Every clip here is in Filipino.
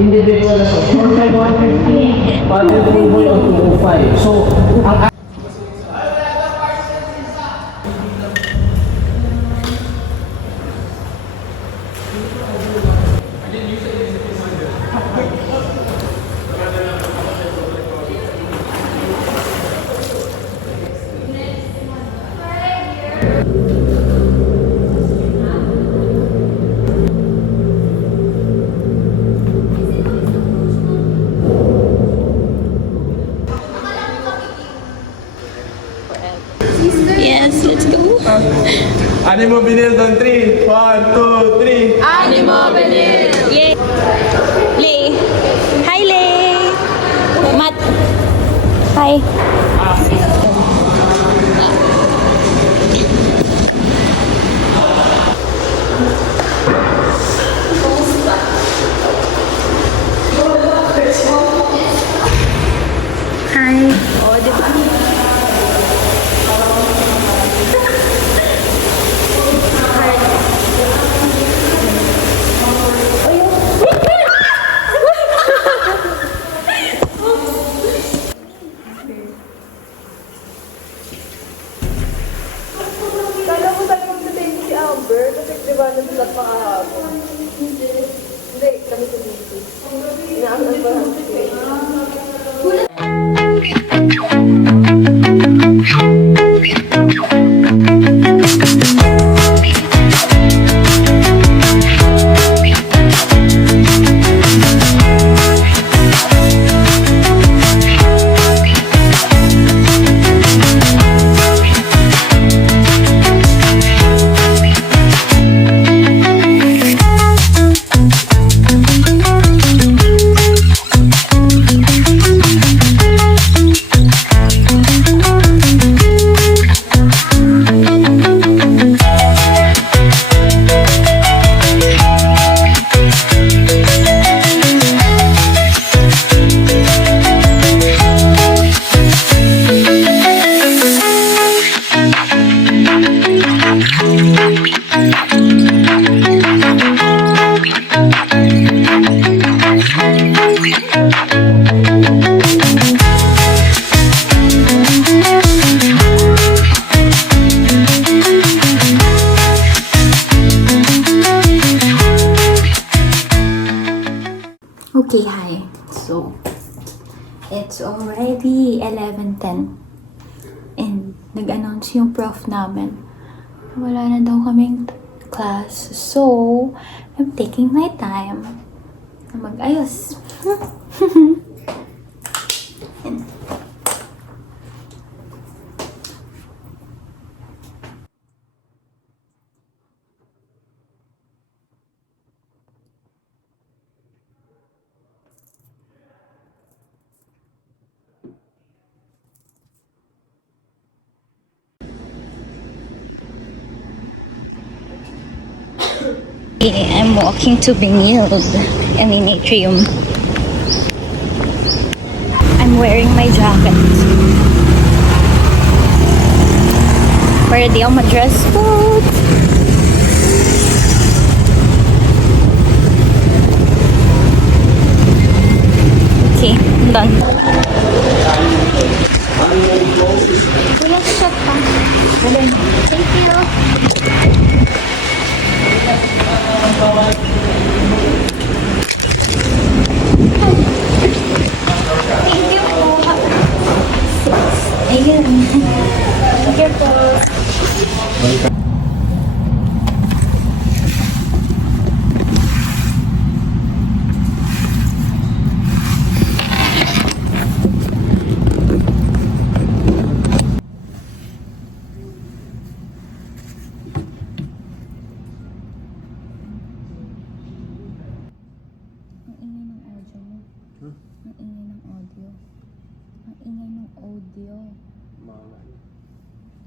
individual na to. For 550, pati double o 205. So, ang Yes, let's go. Animo Binil on 3. 1, 2, 3. Animo Benil! Yay! Lay. Hi, Lay! Matt. Hi. Hi. Oh, di ba? Kala ko tayo magsasayin si Amber kasi di ba nagsasak pa kahapon. Hindi, kami sa dito. Inaasan pa lang si Okay, hi. So, it's already 11:10. And nag-announce yung prof namin. Wala na daw kaming class. So, I'm taking my time na mag-ayos. I'm walking to Benilde and in Atrium. I'm wearing my jacket. Ready on my dress code. Okay, I'm done. Kuya, shot pa. Thank you. Thank you po. Ayun. Thank you po. Audio.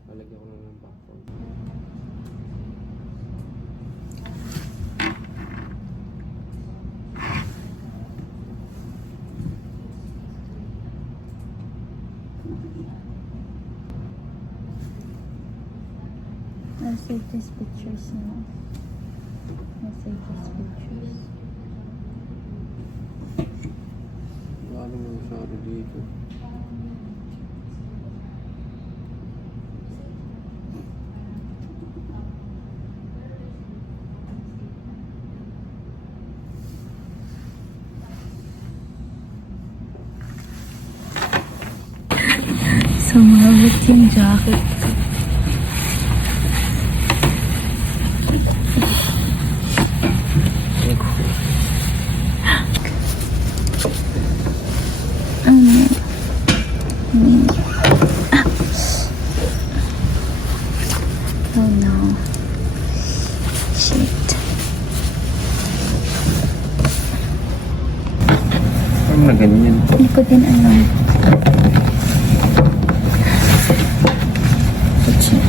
Lalagyan ko na ng background. I'll save these pictures now. I'll save these pictures. dito. Sumabot yung jacket. Oh no. Shit. Ano na ganyan? Hindi ko din alam. Shit.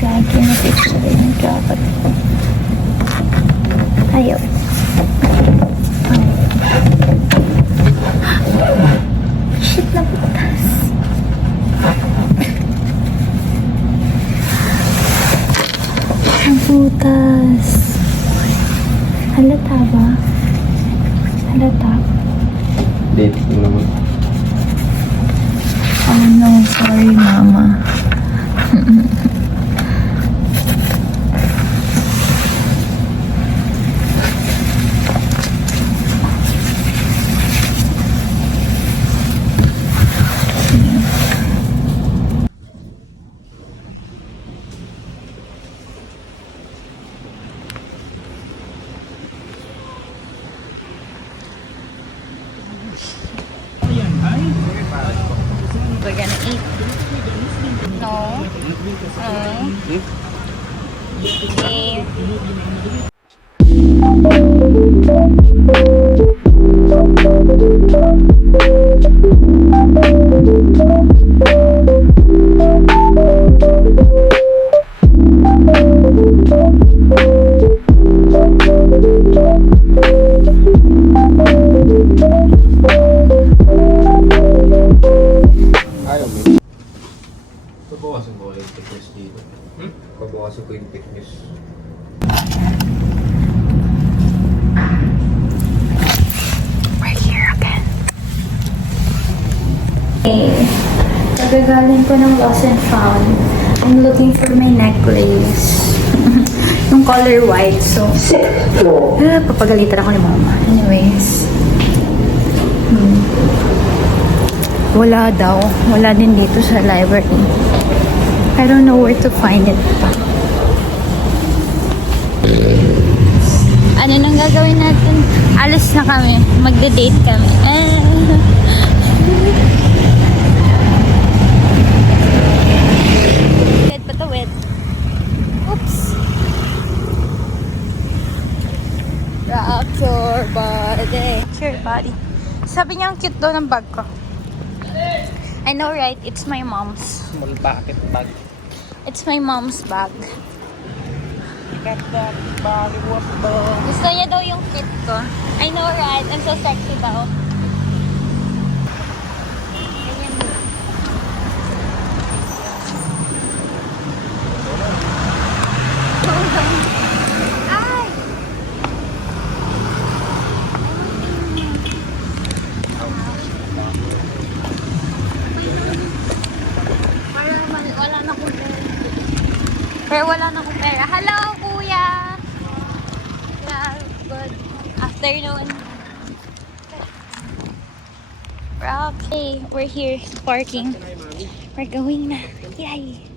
Gagi na picture yung jacket. Ayaw. Shit, nabutas. Nabutas. Halata ba? Halata? Date ko naman. Oh no, sorry mama. We're gonna eat. No. Okay. Ayaw mo. Babawasan ko yung thickness dito. Babawasan ko yung thickness. We're here again. Okay. Pagkagaling ko ng Lost and Found, I'm looking for my necklace. Yung color white, so... papagalitan ako ni mama. Anyways. Wala daw. Wala din dito sa library. I don't know where to find it. Ano nang gagawin natin? Alis na kami. Magde-date kami. Dead pa to wet. Oops. Rock your body. Your body. Sabi niya ang cute daw ng bag ko. I know, right? It's my mom's. Small bucket bag. It's my mom's bag. Got that Bollywood bag. Gusto niya daw yung fit ko. I know, right? I'm so sexy daw. Ganyan. Ay! Wala na akong pera. Pero wala na akong pera. Hello, kuya! Yeah, good afternoon. Okay, we're here parking. We're going na. Yay!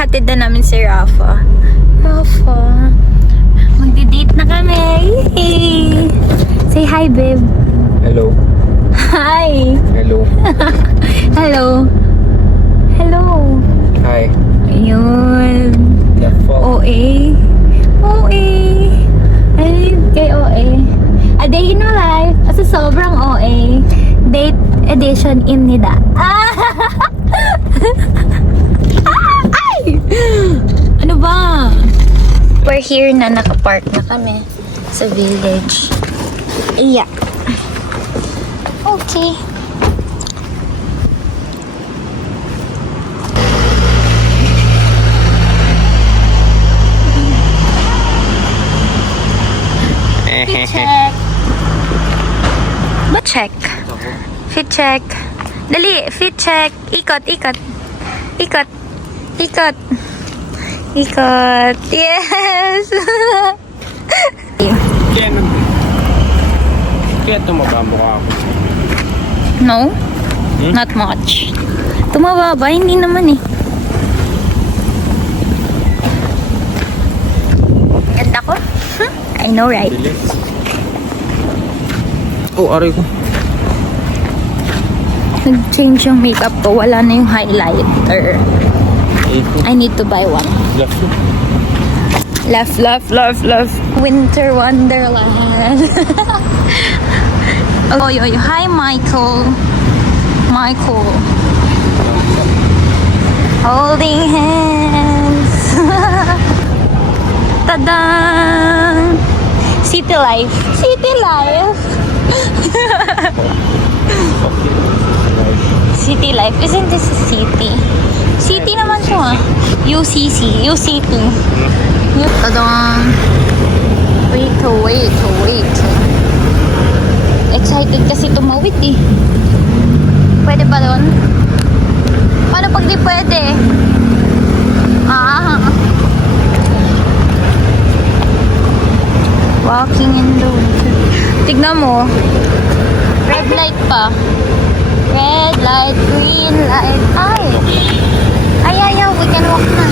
Hatid na namin si Rafa. Rafa, magdi-date na kami. Yay! Say hi, babe. Hello. Hi. Hello. Hello. Hello. Hi. Ayun. The fuck? OA. OA. sobrang OA. Date edition imnida. Ay! Ano ba? We're here na, nakapark na kami sa village. Yeah. Okay. Fit check. Ba check? Fit check. Dali, fit check. Ikot, ikot. Ikot. Ikot. Ikot. Yes! Kaya tumaba mo ka ako. No? Not much. Tumaba ba? Hindi naman eh. Ganda ko? I know, right? Oh, aray ko. Nag-change yung makeup ko. Wala na yung highlighter. I need to buy one. Left, left, left, left. Winter Wonderland. Oh, yo, yo. Hi, Michael. Michael. Holding hands. Tada! City life. City life. City life. Isn't this a city? City naman siya. UCC. UCT. Tadang. Wait. Excited kasi tumawid eh. Pwede ba doon? Paano pag di pwede? Walking in the winter. Tignan mo. Red light pa. Red light, green light. Ay, we can walk na.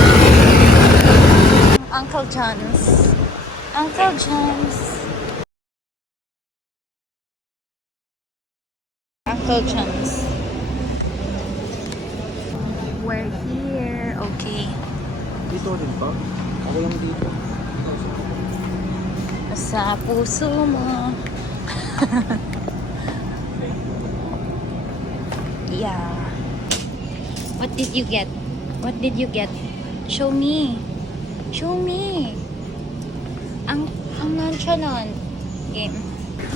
Uncle John's. Uncle John's. Uncle John's. We're here. Okay. Dito rin ba? Ako lang dito. Sa puso mo. Yeah. What did you get? What did you get? Show me. Show me. Ang lansya nun. Game.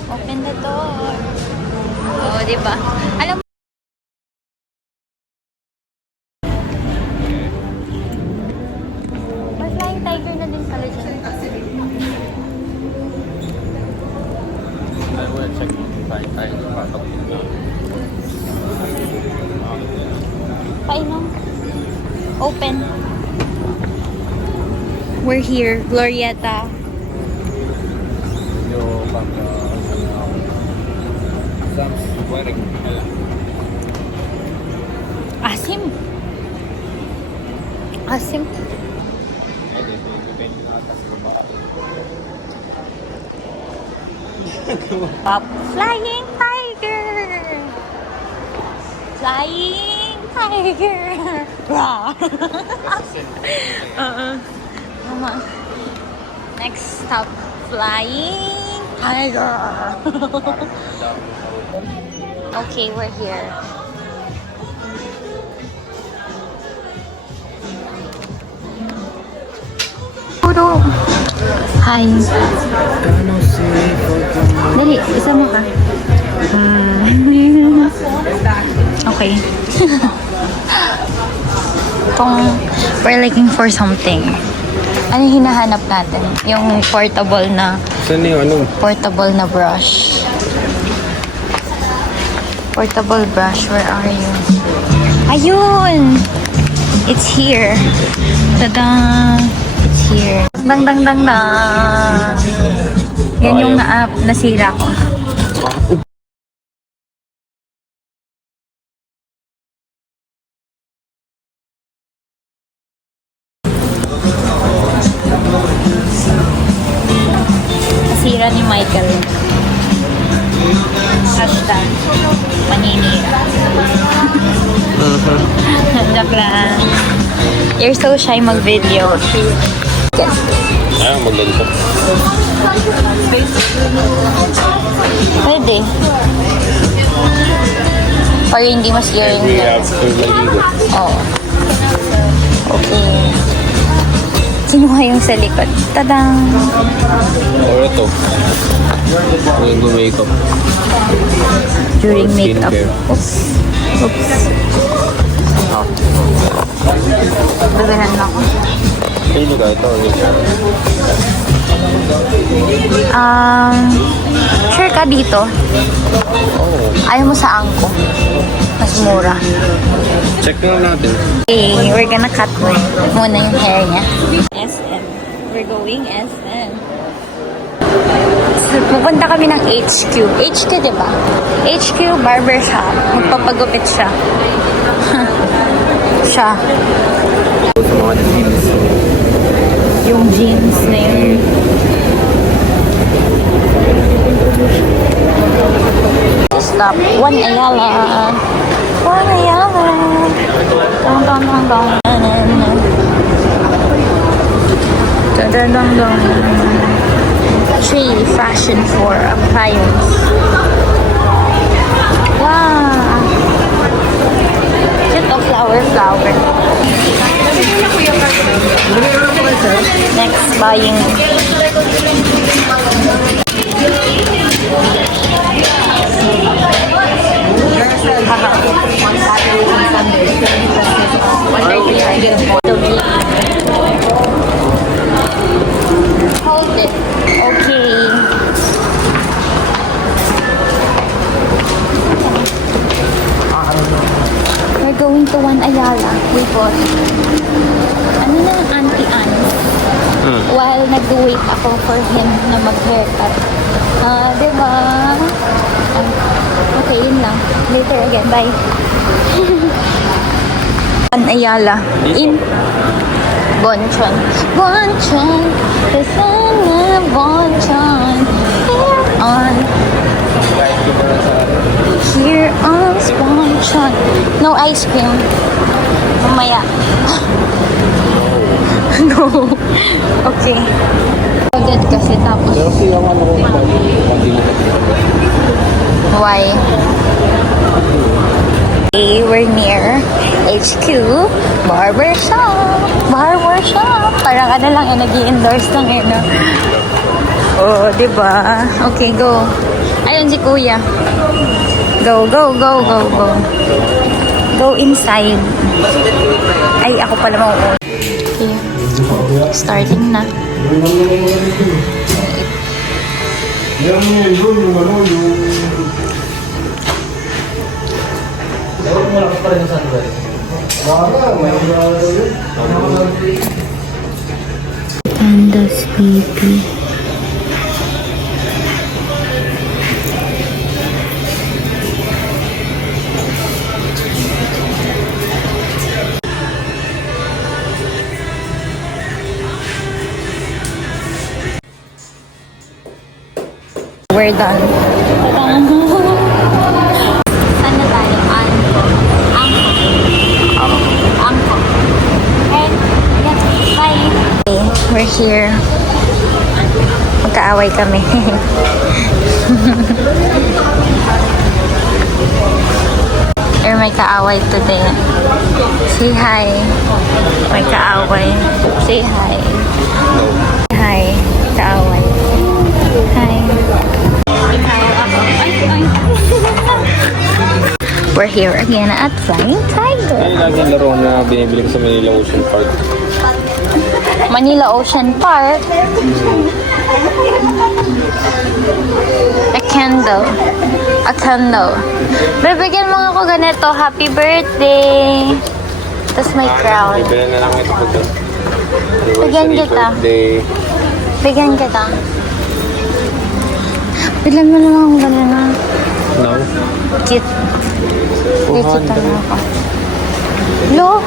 Open the door. Oh, diba? Alam mo, may flying tiger na din pala dyan. I will check tayo pasok. Painom. Open. We're here, Glorieta. Yo, baka Sam's wearing Asim. Asim. Flying tiger. Flying tiger. Rah. Come on. Next stop, flying tiger. Okay, we're here. Puro. Hi. Dali, isa mo ka. Okay. We're looking for something. Ano yung hinahanap natin? Yung portable na brush. Portable brush, where are you? Ayun! It's here. Tada! It's here. Dang. Yan yung nasira ko. Nasira ni Michael. Hashtag paninira. Joke lang. You're so shy mag-video. Ayaw, maglalito. Pwede. Para hindi masira yung Every after maligo. Oo. Okay. Kinuha yung sa likod. Tadang! Or ito. Yung gumakeup. During makeup. Skincare. Oops. Oops. Dagahan na ako. Pili ka ito. Sure ka dito? Ayaw mo sa angko. Mas mura. Check na natin. Okay, we're gonna cut muna yung hair niya. SM. We're going SM. So, pupunta kami ng HQ. HQ, diba? HQ Barbershop. Magpapagupit siya. Siya. Sa mga jeans. Yung jeans na yun. Stop. One Ayala. One Ayala. Dong, dong, dong, dong. Dong, dong, dong, dong. Tree fashion for appliance. Wow. Just a flower. Next, buying. Hold it. Okay. We're going to One Ayala. We bought ano na, Auntie Anne. While nag-wait ako for him na mag-haircut. Diba? Okay, yun lang. Later again. Bye. One Ayala. In Bonchon. Bonchon. Kasana Bonchon. Here on Bonchon. No ice cream. Mamaya. No. Okay. Agad kasi tapos. Pero silang ano ko ito. Why? Okay, we're near HQ Barbershop. Parang ano lang, nag-i-endorse lang eh, no? Oh, diba? Okay, go. Ayun si Kuya. Go. Go inside. Ay, ako pala mauuna. Okay. Starting na. Panda sleepy. We're done. Saan na tayo? Angko. Okay. Bye. Okay, we're here. Magkaaway kami. Or may kaaway today. Say hi. May kaaway. Say hi. Hi. Kaaway. Hi. We're here again at Flying Tiger. Ano laging laro na binibili ko sa Manila Ocean Park? Manila Ocean Park. A candle. Pero bigyan mo ako ganito. Happy birthday. Tapos may crown. Ibili na lang ito po doon. Bigyan kita. Birthday. Bigyan kita. Bigyan mo naman akong gano'n na. No? Cute. Nakikita na ako. Lo?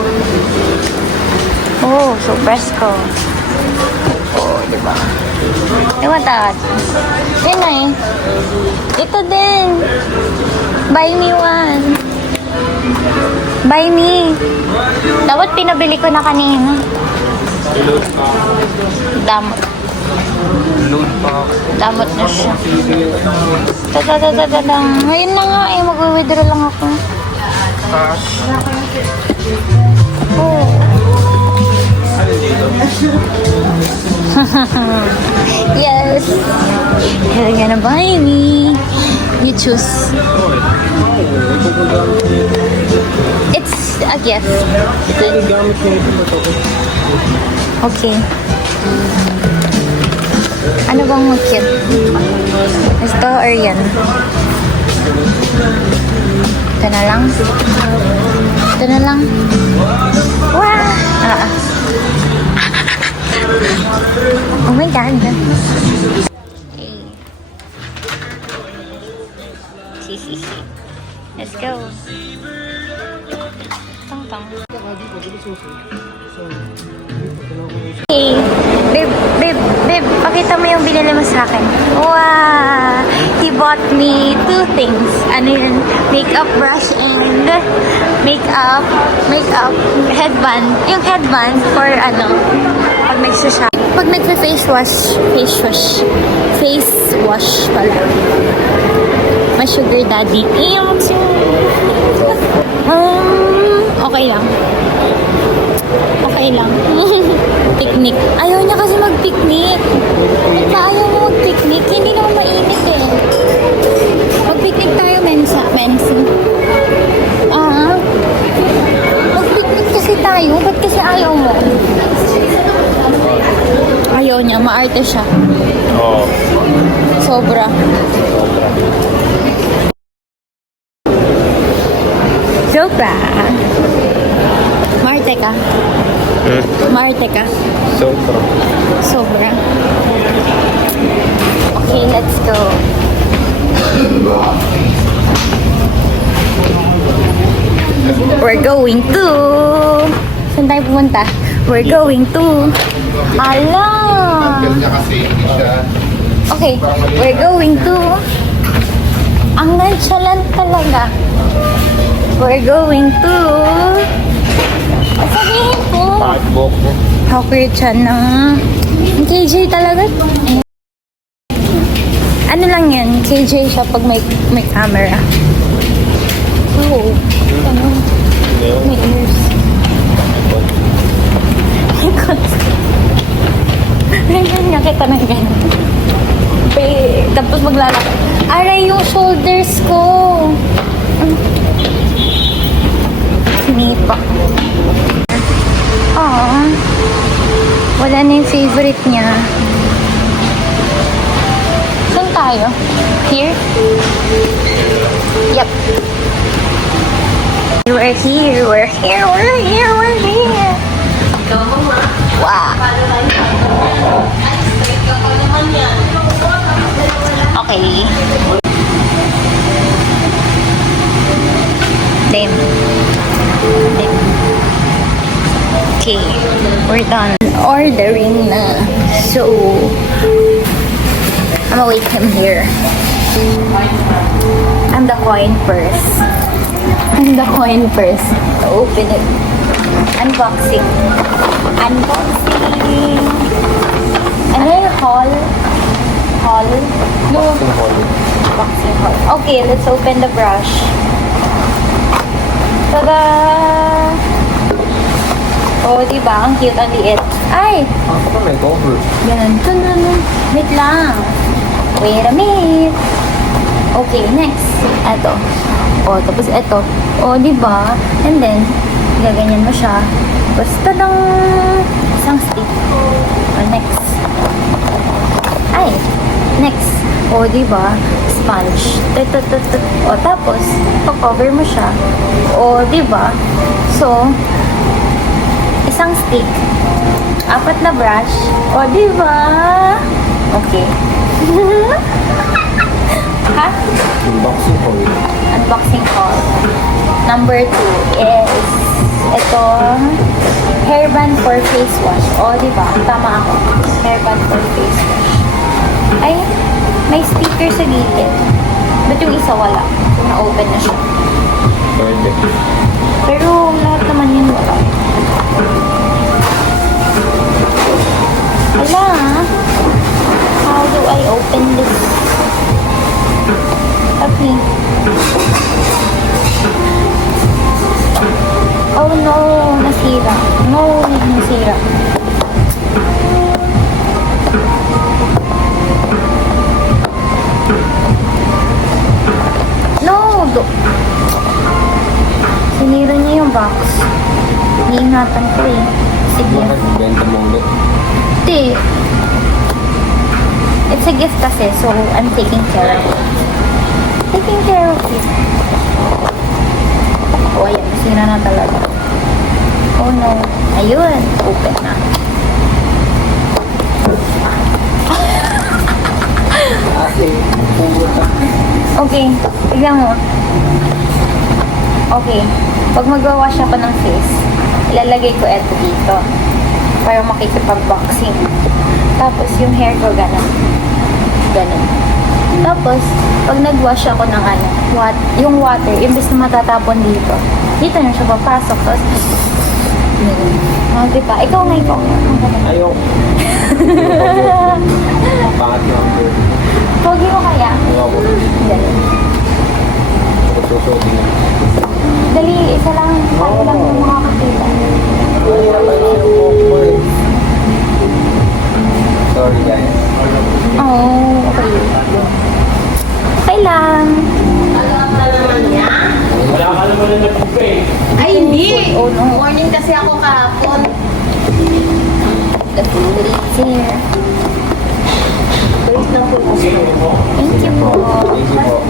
Oh, so presko. Oh, diba? Diba tat? Yun na eh. Ito din. Buy me one. Buy me. Dapat pinabili ko na kanina. Load pa. Damot. Load pa. Damot na siya. Tadadadadadang. Ngayon na nga eh, mag-withdraw lang ako. Cash. Oh. Ano dito? Yes. You're gonna buy me. You choose. It's a gift. Ito yung gamit ko nito ba ito? Okay. Ano bang cute? Ito or yan? Ito na lang. Ito na lang. Wow! Oh my God. Okay. Let's go. Tong-tong. Hey, babe, pakita mo yung binili mo sa akin. Wow! He bought me 2 things. Ano yun? Makeup brush and makeup headband. Yung headband for ano, pag nagsashower. Pag nagpa-face wash pala. My sugar daddy. Okay lang. Okay lang. Picnic. Ayaw niya kasi mag-picnic. Ayaw mo mag-picnic. Hindi naman mainit eh. Mag-picnic tayo, Mensa. Mag-picnic kasi tayo. Ba't kasi ayaw mo? Ayaw niya. Maarte siya. Oo. Sobra. Sobra. Maarte ka. Maarte ka. Sobra. Sobra. Okay, let's go. We're going to... Saan tayo pumunta? We're going to... Ala! Okay, we're going to... Ang nonchalant talaga. We're going to... Sabihin po. Padbook mo. Hawker chan ng KJ talaga. Ano lang yan? KJ siya pag may camera. Oh. Ano? May ears. My God. Ganyan nga kita ng ganyan. Tapos maglalakad. Aray yung shoulders ko. Sinipa. Oo. Wala na yung favorite niya. Saan tayo? Here? Yep. We're here. Wow. Okay. Damn. Okay, we're done ordering na. So, I'm gonna wait him here. I'm the coin purse. Open it. Unboxing. Ano yung haul? No. Unboxing haul. Okay, let's open the brush. Tada! Oh, diba? Ang cute, ang liit. Ay! Ako pa may cover. Ganun. Wait lang. Wait a minute. Okay, next. Eto. Oh, tapos eto. Oh, diba? And then, gaganyan mo siya. Basta ng isang stick. Oh, next. Ay! Next. Oh, diba? Sponge. Oh, tapos, cover mo siya. Oh, diba? So, isang stick, 4 na brush, o diba? Okay. Ha? Unboxing ko yun. Unboxing haul. Number 2 is itong hairband for face wash. O diba? Tama ako. Hairband for face wash. Ay, may sticker sa gilid. Ba't yung isa wala? Na-open na siya. Pwede. Pero lahat naman yun wala. Sira. No! Sinira niya yung box. Iingatan ko eh. Sige. Bakit benta mo ulit? Hindi. It's a gift kasi, so I'm taking care of it. Taking care of it. Oh, ayan. Sira na talaga. Oh no. Ayun. Open na. Okay. Tignan mo. Okay. Pag magwawash ako ng face, ilalagay ko eto dito. Para makikipag-boxing. Tapos yung hair ko ganun. Ganun. Tapos, pag nag-wash ako ng ano, yung water, imbes na matatapon dito, dito na siya papasok. Tapos, diba? Ikaw nga, ikaw. Ayaw. Pangat na ang girl. Pogi mo kaya? Ayaw ko. Dali. Susutin mo. Dali, isa lang. Tayo lang yung makakakita. Sorry guys. Oh, okay. Okay lang. Wala ka naman na nag-pay. Ay, hindi! Oh, no. Morning kasi ako kahapon. The food is here. Wait lang po. Thank you po. Thank you po.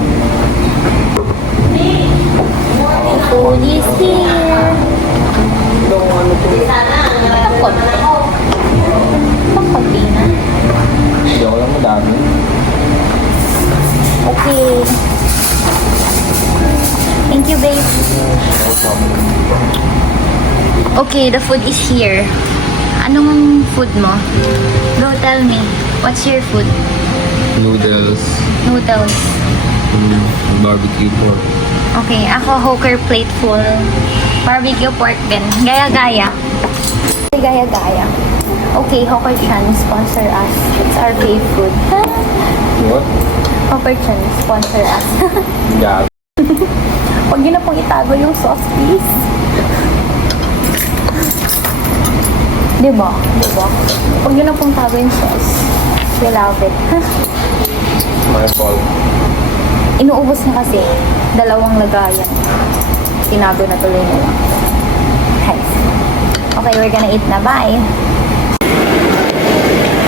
Food is here. Itong ano po. Takot. Takot din na. Hindi ako lang madami. Okay. Thank you, babe. No problem. Okay, the food is here. Anong food mo? Go tell me. What's your food? Noodles. Noodles. Barbecue pork. Okay, ako hawker plate full. Barbecue pork din. Gaya-gaya. Gaya-gaya. Okay, Hawker Chan, sponsor us. It's our fave food. What? Hawker Chan, sponsor us. Gag. Huwag yun na pong itago yung sauce, please. Diba? Diba? Huwag yun na pong tago yung sauce. We love it. My fault. Inuubos niya kasi. Dalawang lagayan. Tinago na tuloy nila. Nice. Okay, we're gonna eat na. Bye!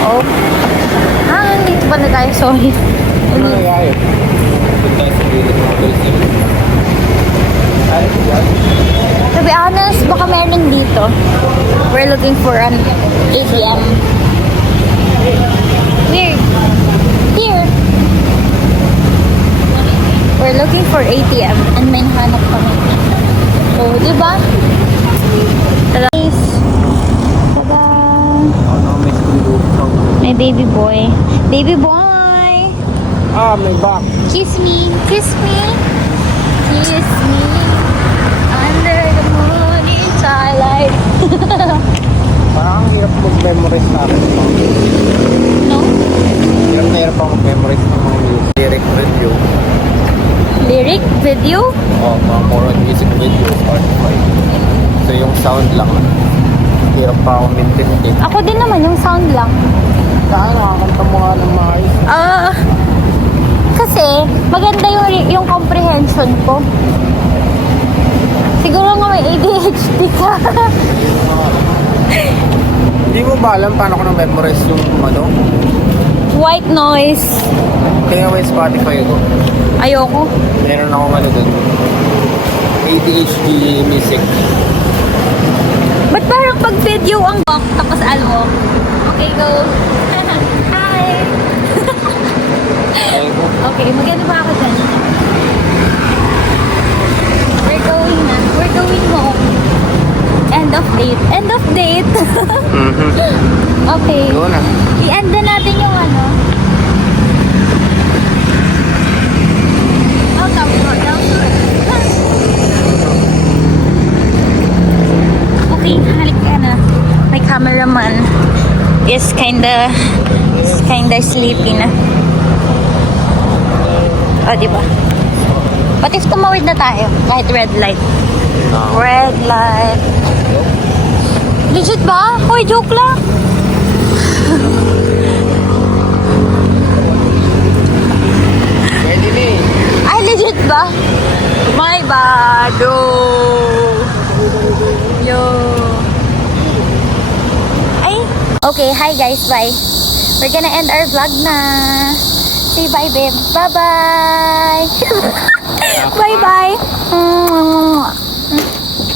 Oh. Dito ba na tayo? Sorry. Ulit. To be honest, baka meron dito. We're looking for an ATM. Weird. Here. We're looking for ATM and may hanap kami. Oh, di ba? Tada! Tada! My baby boy. Baby boy! May back. Kiss me. Kiss me. Kiss me. Under the moon in twilight. Parang ang hirap mag-memorize sa akin. No? Hirap na hirap ako mag-memorize ng mga music. Lyric review. Lyric? Video? Mga more on music video, Spotify. So yung sound lang. Hirap pa ako maintain. Ako din naman, yung sound lang. Kaya nakakanta mo nga ng maayos. Kasi maganda yung comprehension ko. Siguro nga may ADHD ka. Hindi mo ba alam paano ko na-memorize yung ano? White noise. Kaya may Spotify ko. Ayoko. Meron akong ano dun. ADHD music. Ba't parang pag video ang walk tapos almo? Okay, go. Hi. Okay, maganda ba ako dyan? We're going na. We're going home. End of date. End of date. Okay. Go na. I-end na natin yung ano. Oh, down to it. Okay, halik ka na. My cameraman is kinda sleepy na. Oh, diba? What if tumawid na tayo? Kahit red light. Red light. Legit ba? Hoy, joke lang. Pwede na eh. Ay, legit ba? My bad. Oh. Yo. Ay. Okay, hi guys. Bye. We're gonna end our vlog na. Say bye, babe. Bye-bye. Bye-bye.